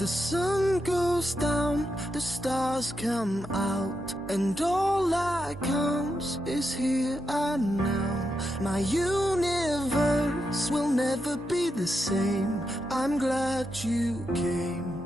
The sun goes down, the stars come out, and all that counts is here and now. My universe will never be the same. I'm glad you came.